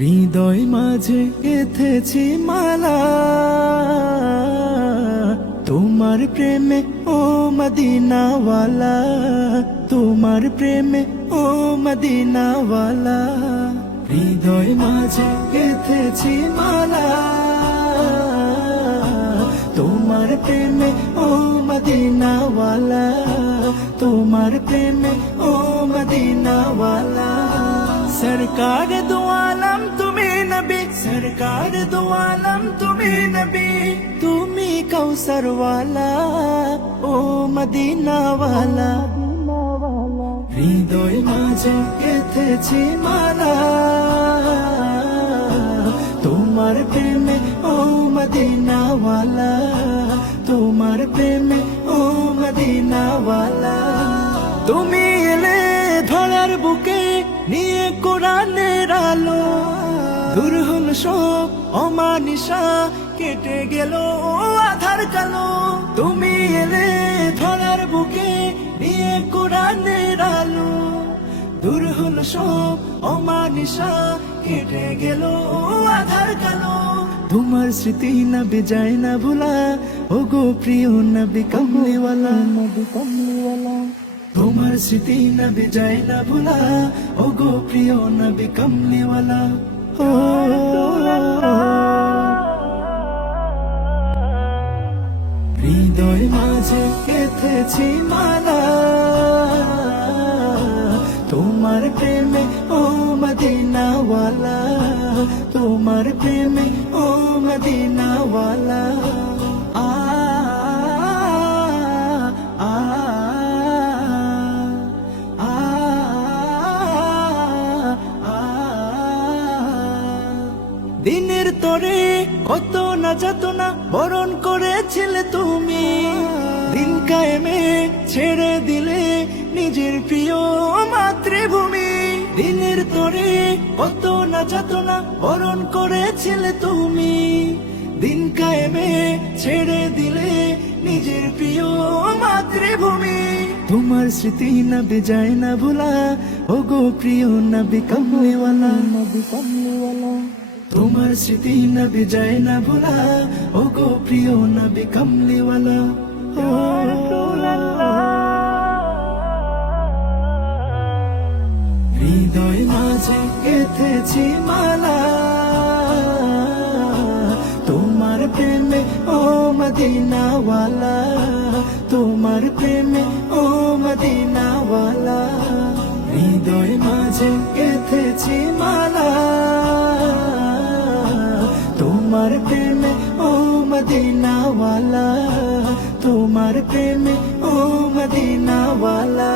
হৃদয় মাঝে গেঁথেছি মালা তোমার প্রেমে ও মদিনাওয়ালা, তোমার প্রেমে ও মদিনাওয়ালা। হৃদয় মাঝে গেঁথেছি মালা তোমার প্রেমে ও মদিনাওয়ালা, তোমার প্রেমে ও মদিনাওয়ালা। सरकार दो आलम तुम्हें नबी, सरकार दो आलम तुम्हें नबी, तुम्ही कौसर वाला ओ मदीना वाला। হৃদয় মাঝে গেঁথেছি মালা তোমার প্রেমে ও মদিনা ওয়ালা, তোমার প্রেমে ও মদিনা ওয়ালা। তুমি এলে ধরার বুকে নিয়ে কোরআনের আলো, দূর হল সব অমানিসা, কেটে গেল আধার কালো। তুমি এলে ধরার বুকে নিয়ে কোরআনের আলো, দূর হল সব অমানিসা, কেটে গেল আধার কালো। তোমার স্মৃতি নবী যায় না ভুলা, ও গো প্রিয় নবী কমলিওয়ালা, নবী কমলিওয়ালা। তোমার স্মৃতি নবী যায় না ভুলা, ও গো প্রিয় নবী কমলিওয়ালা। ও হৃদয় মাঝে গেঁথেছি মালা তোমার প্রেমে ও মদিনাওয়ালা, তোমার প্রেমে ও মদিনাওয়ালা। আ আ আ আ দিনের তরে কত না যাতনা বরণ করেছিলে তুমি, দিন কায়েমে ছেড়ে দিলে নিজের প্রিয় মাতৃভূমি। দিনের তরে কত না যাতনা বরণ করেছিলে তুমি, দিন কায়েমে ছেড়ে দিলে নিজের প্রিয় মাতৃভূমি। তোমার স্মৃতি নবী যায় না ভুলা, ও গো প্রিয় নবী কমলিওয়ালা, নবী কমলিওয়ালা। তোমার স্মৃতি নবী যায় না ভুলা, ও গো প্রিয় নবী কমলিওয়ালা। ও হৃদয় মাঝে গেঁথেছি মালা তোমার প্রেমে ও মদিনাওয়ালা, তোমার প্রেমে ও মদিনাওয়ালা। হৃদয় মাঝে গেঁথেছি মালা তোমার প্রেমে ও মদিনাওয়ালা, তোমার প্রেমে ও মদিনাওয়ালা।